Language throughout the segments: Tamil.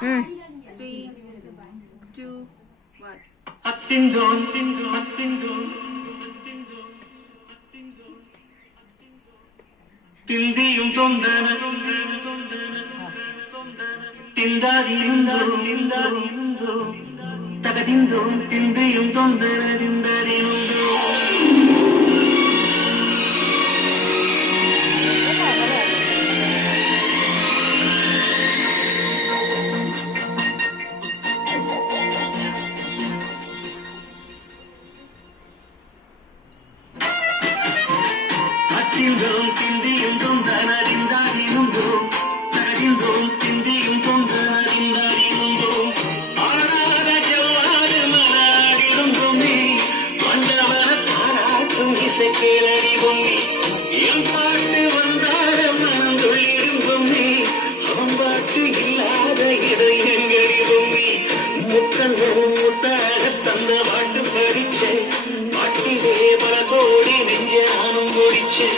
3, 2, 1. திந்தியும் தொந்தன திந்தாதிருந்தோ தகதிந்தோ திந்தியும் தொந்தன திந்ததிருந்தோ அத்திந்தோம் திந்தியும் தொந்தனறிந்தாதிருந்தோம் தகதிந்தோம் திந்தியும் தொந்தனறிந்தாதிருந்தோம் ஆறாத செவ்வாறு மனாடிருந்தோமே மண்டவன தாராட்டும் இசை கேளறிவோமே என் பாட்டு வந்தார மனம் கொள்ளிருந்தோமே அவன் பாட்டு இல்லாத இதை எங்கறிவோமே முத்தனும் முத்தாக தந்த பாட்டு பறிச்சே பாட்டிலே பல கோடி நெஞ்ச நானும் முடிச்சே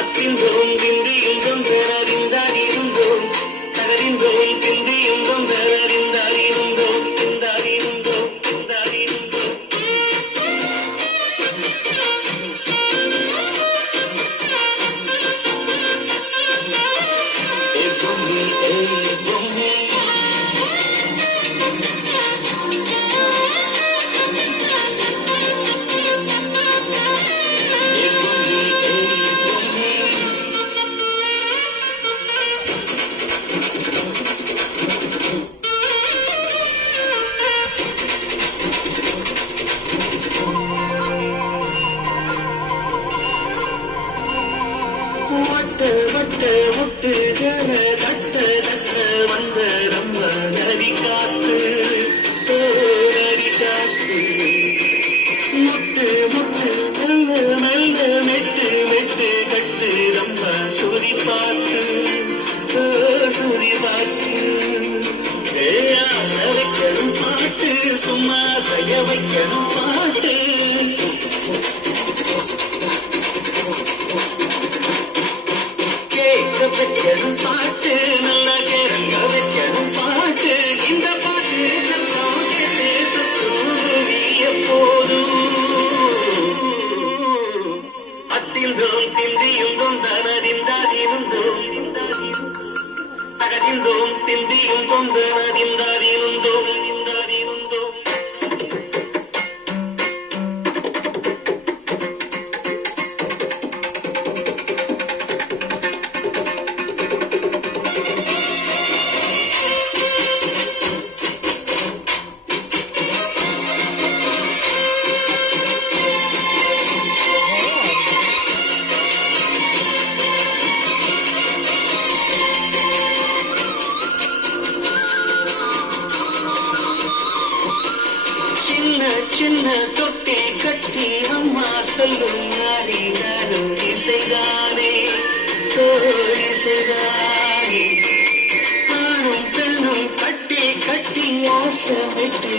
அத்திந்தோம் திந்தியும் தொந்தனறிந்தாதிருந்தோம் தகதிந்தோம் திந்தியும் தொந்தனறிந்தாதிருந்தோம் திந்தாதிருந்தோம் திந்தாதிருந்தோம் பொம்மி வட்ட முட்டு ஜன தட்ட தட்ட வந்த நம்ம நரி காத்து முட்டு முட்டு நல்ல நல்ல மெட்டு மெட்டு கட்டு நம்ம சுரி பார்த்து வைக்கணும் பாட்டு சும்மா செய்ய வைக்கணும் பாட்டு வைக்கணும் பாட்டு நல்லா கேரங்க வைக்கணும் பாட்டு இந்த பாட்டு எப்போதும் அத்திந்தோம் திந்தியும் தொந்தனறிந்தாதிருந்தோம் தகதிந்தோம் திந்தியும் தொந்தனறிந்தாதிருந்தோம் இந்தாதிருந்தோம் சின்ன தொட்டி கட்டி அம்மா சொல்லும் நாரிதானும் இசைதானே இசைதானே ஆணும் பெண்ணும் கட்டி கட்டி ஆசை விட்டு